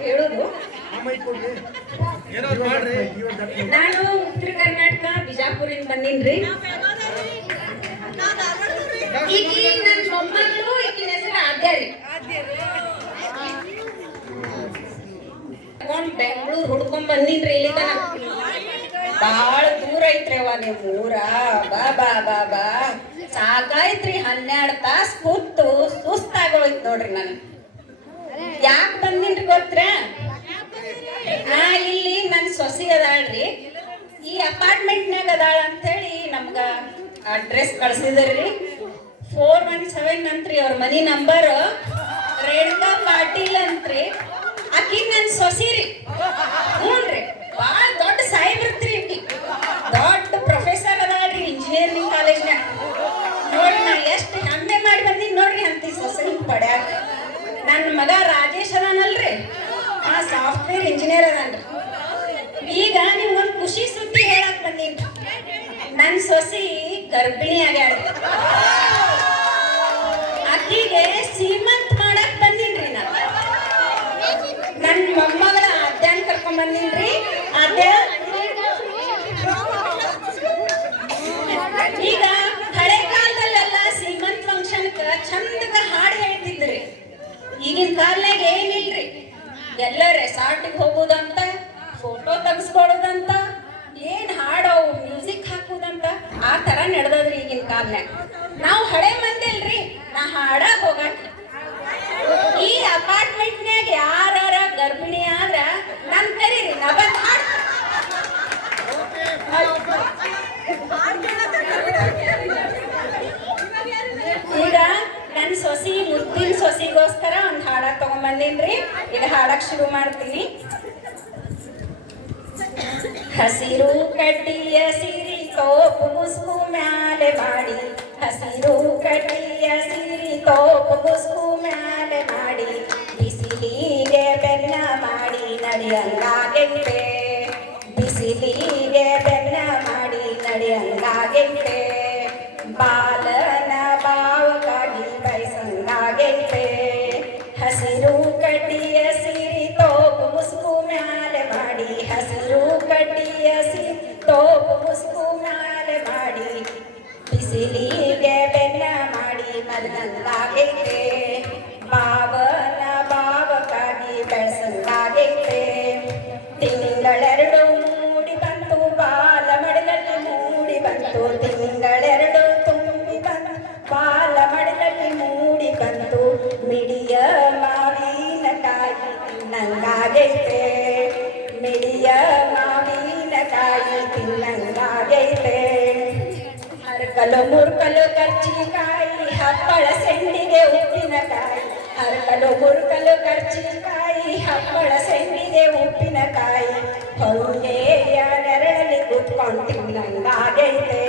ಹೇಳೋದು? ನಾನು ಉತ್ತರ ಕರ್ನಾಟಕ ಬಿಜಾಪುರಿಂದ ಬಂದಿನ್ರಿ. ಈಕಿ ನನ್ನ ಮೊಮ್ಮಗಳು ಈಕಿನ ಹೆಸರು ಆದ್ಯ ರೀ. ಬೆಂಗಳೂರು ಹುಡ್ಕೊಂಡ್ ಬಂದಿನ್ರಿ ಇಲ್ಲಿ ತನ ಬಾಳ ದೂರ ಐತ್ರಿ ಅವ ನಿಮ್ ಊರ. ಬಾ ಬಾ ಬಾ ಬಾ. ಸಾಕಾಯ್ತ್ರಿ ಹನ್ನೆರಡು ತಾಸು ಕೂತು ಸುಸ್ತಾಗೋಯ್ತು ನೋಡ್ರಿ ನಾನು. ಯಾಕೆ ಬಂದಿನ್ರಿ ಗೊತ್ತ್ರ? ಆ, ಇಲ್ಲಿ ನನ್ನ ಸೊಸಿ ಅದಾಳ್ರಿ. ಈ ಅಪಾರ್ಟ್ಮೆಂಟ್ನಾಗ ಅದಾಳ ಅಂತೇಳಿ ನಮ್ಗ ಅಡ್ರೆಸ್ ಕಳ್ಸಿದ್ರಿ. ಫೋರ್ ಒನ್ ಸೆವೆನ್ ಅಂತ್ರಿ ಅವ್ರ ಮನಿ ನಂಬರ್. ರೇಣುಕಾ ಪಾಟೀಲ್ ಅಂತ್ರಿ. ಆಕಿ ನನ್ನ ಸೊಸಿ ರೀ. ಇಂಜಿನಿಯರ್ ಅದಾನ್ರಿ. ಈಗ ನಿಮ್ಗೊಂದು ಖುಷಿ ಸುದ್ದಿ ಹೇಳಕ್ ಬಂದೀನಿ. ನನ್ನ ಸೊಸಿ ಗರ್ಭಿಣಿ ಆಗ್ಯಾಳ ಅಕ್ಕಿಗೆ ಸೀಮಂತ್ ಮಾಡಕ್ ಬಂದೀನ್ರಿ ನಾನು. ನನ್ನ ಮೊಮ್ಮಗಳ ಅದ್ಯಾನ್ ಕರ್ಕೊಂಡ್ ಬಂದೀನ್ರಿ. ಅದ್ಯ ಕಾಲ್ನಾಗ ನಾವು ಹಳೆ ಮಂದಿಲ್ರಿ, ನಾ ಹಾಡ ಹೋಗಾಕ. ಈ ಅಪಾರ್ಟ್ಮೆಂಟ್ನ್ಯಾಗ ಯಾರ ಗರ್ಭಿಣಿ ಆದ್ರ ನನ್ ಕರೀರಿ, ನಾ ಈಗ ನನ್ನ ಸೊಸಿ ಮುದ್ದಿನ ಸೊಸಿಗೋಸ್ಕರ ಒಂದು ಹಾಡ ತಗೊಂಬಂದಿನ್ರಿ ಈಗ ಹಾಡಕ್ ಶುರು ಮಾಡ್ತೀನಿ. ಹಸಿರು ಕಡ್ಡಿಯ ಸಿರಿ ತೋಪು ಮುಸ್ಕು ಮ್ಯಾಲೆ ಮಾಡಿ ಹಸಿರು ಕಡ್ಡಿಯ ಸಿರಿ ತೋಪು ಮುಸ್ಕು ಮ್ಯಾಲೆ ಮಾಡಿ ಬಿಸಿಲಿಗೆ ಬೆನ್ನ ಮಾಡಿ ಮದನಂಗಾಗೈತೆ ಬಾವನ ಬಾವಕ್ಕಾಗಿ ಬೆಳೆಸಂಗಾಗೈತೆ ತಿಂಗಳೆರಡು ಮೂಡಿ ಬಂತು ಬಾಲ ಮಡಲಲ್ಲಿ ಮೂಡಿ ಬಂತು ತಿಂಗಳೆರಡು ತುಂಬಿ ಬಂತು ಬಾಲ ಮಡಲಲ್ಲಿ ಮೂಡಿ ಬಂತು ಮಿಡಿಯ ಮಾವಿನಕಾಯಿ ತಿನ್ನಂಗಾಗೈತೆ ಹರಕಲು ಮುರ್ಕಲು ಕರ್ಚಿಕಾಯಿ ಹಪ್ಪಳ ಸೆಂಡಿಗೆ ಉಪ್ಪಿನಕಾಯಿ ಹರಕಲು ಮುರುಕಲು ಕರ್ಚಿಕಾಯಿ ಹಪ್ಪಳ ಸೆಂಡಿಗೆ ಉಪ್ಪಿನಕಾಯಿ ಹೊಂಗೆಯ ನೆರಳಲ್ಲಿ ಕೂತ್ಕೊಂಡು ತಿನ್ನಂಗಾಗೈತೆ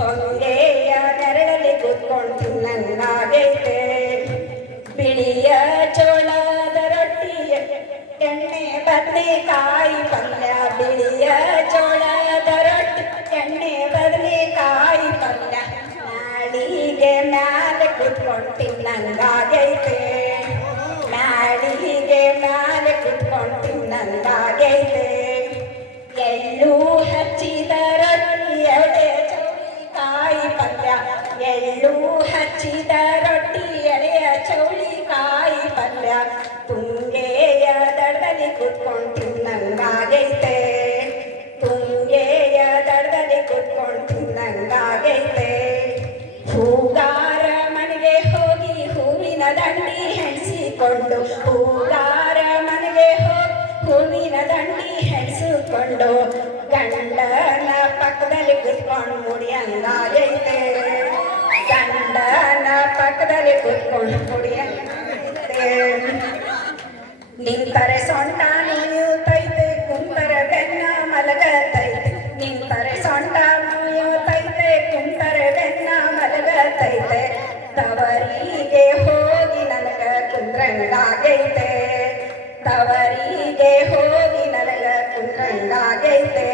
ಹೊಂಗೆಯ ನೆರಳಲ್ಲಿ ಕೂತ್ಕೊಂಡು ತಿನ್ನಂಗಾಗೈತೆ ಬಿಳಿಯ ಚೋಳದ ರೊಟ್ಟಿಯ ಎಣ್ಣೆ ಬದನೆಕಾಯಿ ಪಲ್ಯ, ಬಿಳಿಯ ಕುತ್ಕೊಂಡು ತಿನ್ನಂಗಾಗೈತೆ. ನಾಡಿಗೆ ಮ್ಯಾಲೆ ಕುತ್ಕೊಂಡು ತಿನ್ನಂಗಾಗೈತೆ ಎಳ್ಳು ಹಚ್ಚಿದ ರೊಟ್ಟಿ ಎಡೆ ಚೌಳಿಕಾಯಿ ಪಲ್ಯ ಎಳ್ಳು ಹಚ್ಚಿದ ರೊಟ್ಟಿ ಎಳೆಯ ಚೌಳಿಕಾಯಿ ಪಲ್ಯ ತುಂಗೆಯ ದಡದಲ್ಲಿ ಕುತ್ಕೊಂಡು ತಿನ್ನಂಗಾಗೈತೆ ಹೆಣಿಸಿಕೊಂಡು ಹೂಗಾರ ಮನೆಗೆ ಹೋಗಿ ಹೂವಿನ ದಂಡಿ ಹೆಣಿಸಿಕೊಂಡು ಗಂಡನ ಪಕ್ಕದಲ್ಲಿ ಕುತ್ಕೊಂಡು ಮುಡಿಯಂಗಾಗೈತೆ ಗಂಡನ ಪಕ್ಕದಲ್ಲಿ ಕುತ್ಕೊಂಡು ಮುಡಿಯಂಗಾಗೈತೆ ನಿಂತರೆ ಸೊಂಟ ನೀಯುತ್ತೈತೆ ಕುಂತರೆ ಬೆನ್ನ ಮಲಗತೈತೆ. ನಿಂತರೆ ಸೊಂಟ ನೀಯುತ್ತೈತೆ ಕುಂತರೆ ಬೆನ್ನ ಮಲಗತೈತೆ. ತವರಿಗೆ ನನಗ ಕುಂದ್ರಂಗಾಗೈತೆ. ತವರಿಗೆ ಹೋಗಿ ನನಗ ಕುಂದ್ರಂಗಾಗೈತೆ.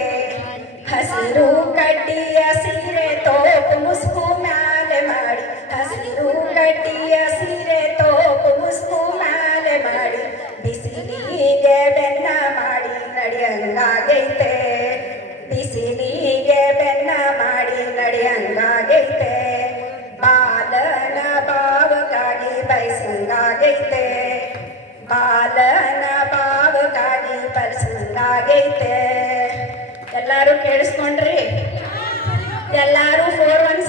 ಹಸಿರು ಕಡ್ಡಿಯ ಸುಂದಾಗೈತೆ ಬಾಲನ ಬಾವಗಾಗಿ ಪರ್ಸಂದಾಗೈತೆ ಎಲ್ಲರೂ ಕೇಳಿಸ್ಕೊಂಡ್ರಿ? ಎಲ್ಲರೂ ಫೋರ್ ಒನ್